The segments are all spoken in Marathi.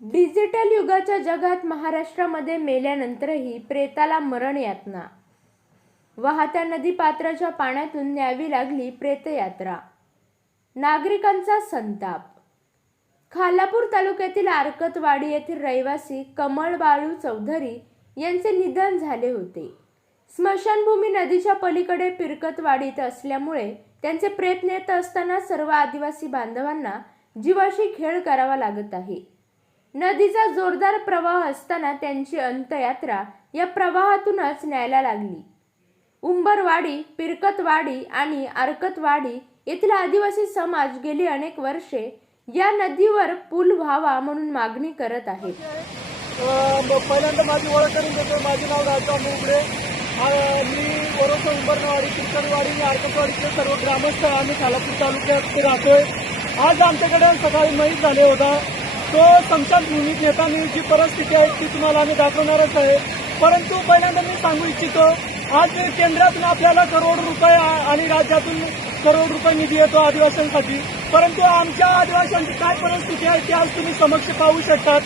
डिजिटल युगाच्या जगात महाराष्ट्रामध्ये मेल्यानंतरही प्रेताला मरण यातना. वाहत्या नदीपात्राच्या पाण्यातून न्यावी लागली प्रेतयात्रा. नागरिकांचा संताप. खालापूर तालुक्यातील आरकतवाडी येथील रहिवासी कमळ बाळू चौधरी यांचे निधन झाले होते. स्मशानभूमी नदीच्या पलीकडे पिरकतवाडीत असल्यामुळे त्यांचे प्रेत नेत असताना सर्व आदिवासी बांधवांना जीवाशी खेळ करावा लागत आहे. नदीचा जोरदार प्रवाह असताना त्यांची अंतयात्रा या प्रवाहातूनच न्यायला लागली. उंबरवाडी पिरकतवाडी आणि आरकतवाडी येथील आदिवासी समाज गेली अनेक वर्षे या नदीवर पूल व्हावा म्हणून मागणी करत आहे पहिल्यांदा माझी ओळख करून देतो. माझे नाव राजा मुगडे मी वरोसा उंबरवाडी किरकरवाडी आणि आरकतवाडीचे सर्व ग्रामस्थ आम्ही खालापूर तालुक्यात राहतोय. आज आमच्याकडे सकाळी माहीत झाले होता. तो भूमीत नेतानी जी परिस्थिती आहे ती तुम्हाला आम्ही दाखवणारच आहे. परंतु पहिल्यांदा मी सांगू इच्छितो आज केंद्रातून आपल्याला करोड रुपये आणि राज्यातून करोड रुपये निधी येतो आदिवासींसाठी. परंतु आमच्या आदिवासींची काय परिस्थिती आहे ती आज तुम्ही समक्ष पाहू शकतात.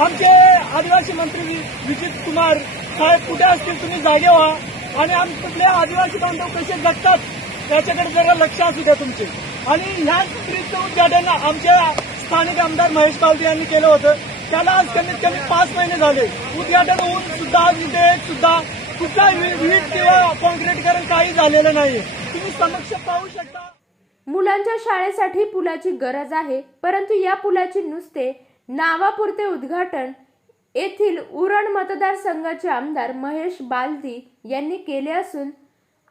आमचे आदिवासी मंत्री विजित कुमार साहेब कुठे असतील तुम्ही जागे व्हा. आणि आमचे आदिवासी बांधव कसे जगतात याच्याकडे जरा लक्ष असू द्या तुमचे. आणि ह्याच ब्रिजचं उद्घाटन आमच्या स्थानिक आमदार महेश पालते यांनी केलं होतं. त्याला आज कमीत कमी पाच महिने झाले. उद्घाटन होऊन सुद्धा विधेयक सुद्धा कुठला वीट किंवा कॉन्क्रीटकरण काही झालेलं नाही तुम्ही समक्ष पाहू शकता. मुलांच्या शाळेसाठी पुलाची गरज आहे परंतु या पुलाची नुसते नावापुरते उद्घाटन येथील उरण मतदारसंघाचे आमदार महेश बालदी यांनी केले असून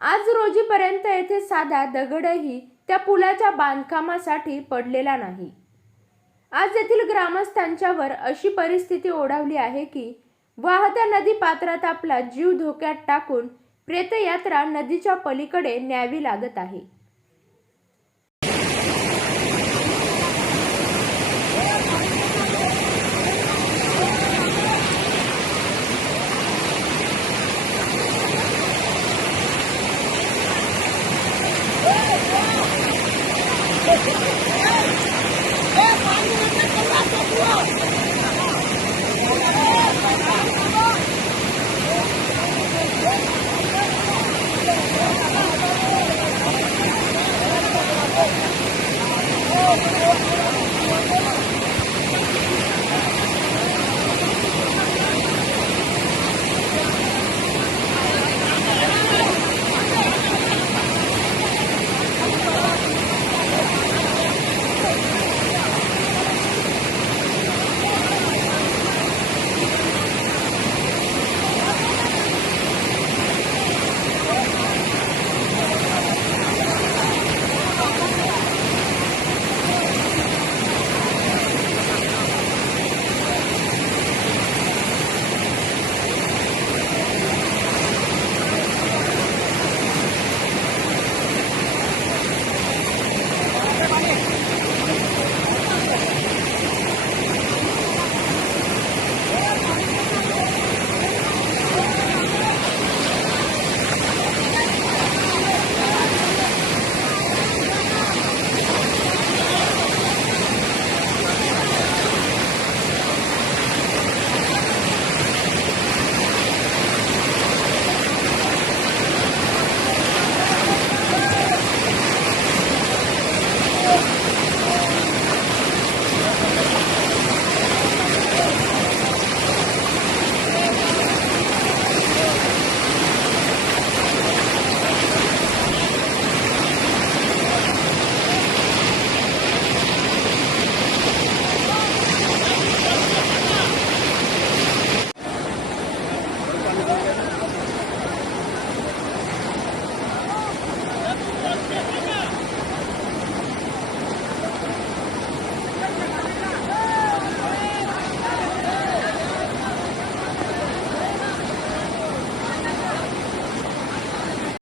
आज रोजीपर्यंत येथे साधा दगडही त्या पुलाच्या बांधकामासाठी पडलेला नाही. आज येथील ग्रामस्थांच्यावर अशी परिस्थिती ओढावली आहे की वाहत्या नदी पात्रात आपला जीव धोक्यात टाकून प्रेतयात्रा नदीच्या पलीकडे न्यावी लागत आहे. Thank you.